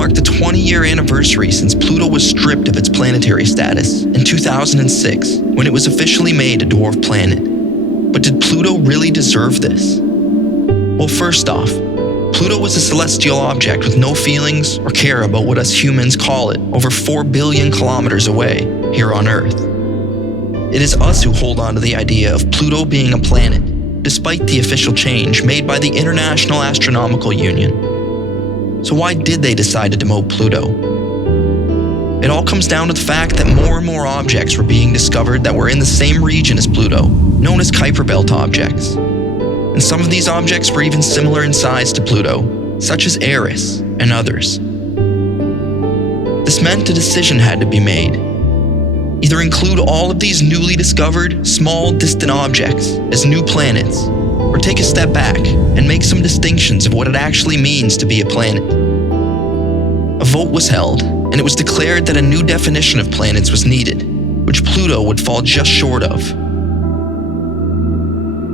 mark the 20-year anniversary since Pluto was stripped of its planetary status in 2006 when it was officially made a dwarf planet. But did Pluto really deserve this? Well, first off, Pluto was a celestial object with no feelings or care about what us humans call it over 4 billion kilometers away here on Earth. It is us who hold on to the idea of Pluto being a planet, despite the official change made by the International Astronomical Union. So why did they decide to demote Pluto? It all comes down to the fact that more and more objects were being discovered that were in the same region as Pluto, known as Kuiper Belt objects. And some of these objects were even similar in size to Pluto, such as Eris and others. This meant a decision had to be made. Either include all of these newly discovered, small, distant objects as new planets, or take a step back and make some distinctions of what it actually means to be a planet. A vote was held, and it was declared that a new definition of planets was needed, which Pluto would fall just short of.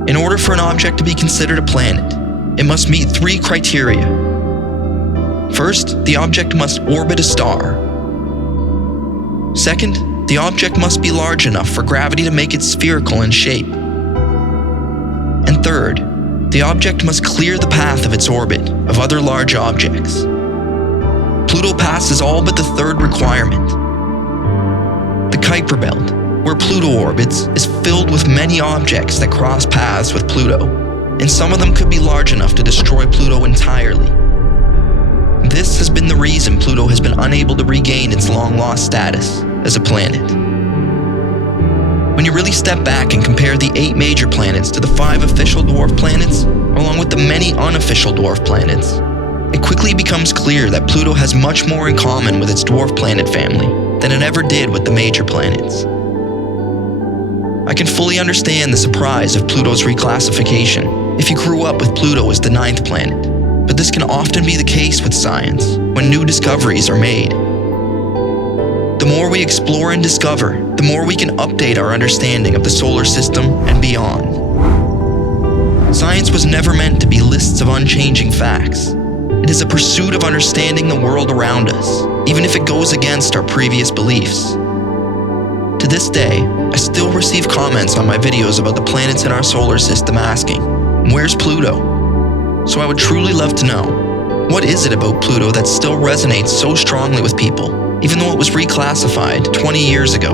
In order for an object to be considered a planet, it must meet 3 criteria. First, the object must orbit a star. Second, the object must be large enough for gravity to make it spherical in shape. And third, the object must clear the path of its orbit of other large objects. Pluto passes all but the third requirement. The Kuiper Belt, where Pluto orbits, is filled with many objects that cross paths with Pluto, and some of them could be large enough to destroy Pluto entirely. This has been the reason Pluto has been unable to regain its long-lost status as a planet. When you really step back and compare the 8 major planets to the 5 official dwarf planets, along with the many unofficial dwarf planets, it quickly becomes clear that Pluto has much more in common with its dwarf planet family than it ever did with the major planets. I can fully understand the surprise of Pluto's reclassification if you grew up with Pluto as the 9th planet, but this can often be the case with science when new discoveries are made. The more we explore and discover, the more we can update our understanding of the solar system and beyond. Science was never meant to be lists of unchanging facts. It is a pursuit of understanding the world around us, even if it goes against our previous beliefs. To this day, I still receive comments on my videos about the planets in our solar system asking, "Where's Pluto?" So I would truly love to know, what is it about Pluto that still resonates so strongly with people, even though it was reclassified 20 years ago?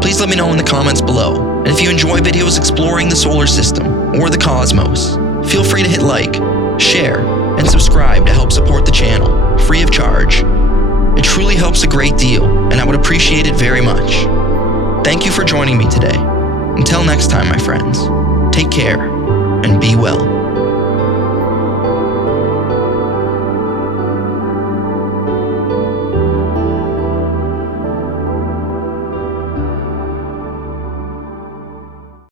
Please let me know in the comments below. And if you enjoy videos exploring the solar system or the cosmos, feel free to hit like, share, and subscribe to help support the channel, free of charge. It truly helps a great deal, and I would appreciate it very much. Thank you for joining me today. Until next time, my friends, take care and be well.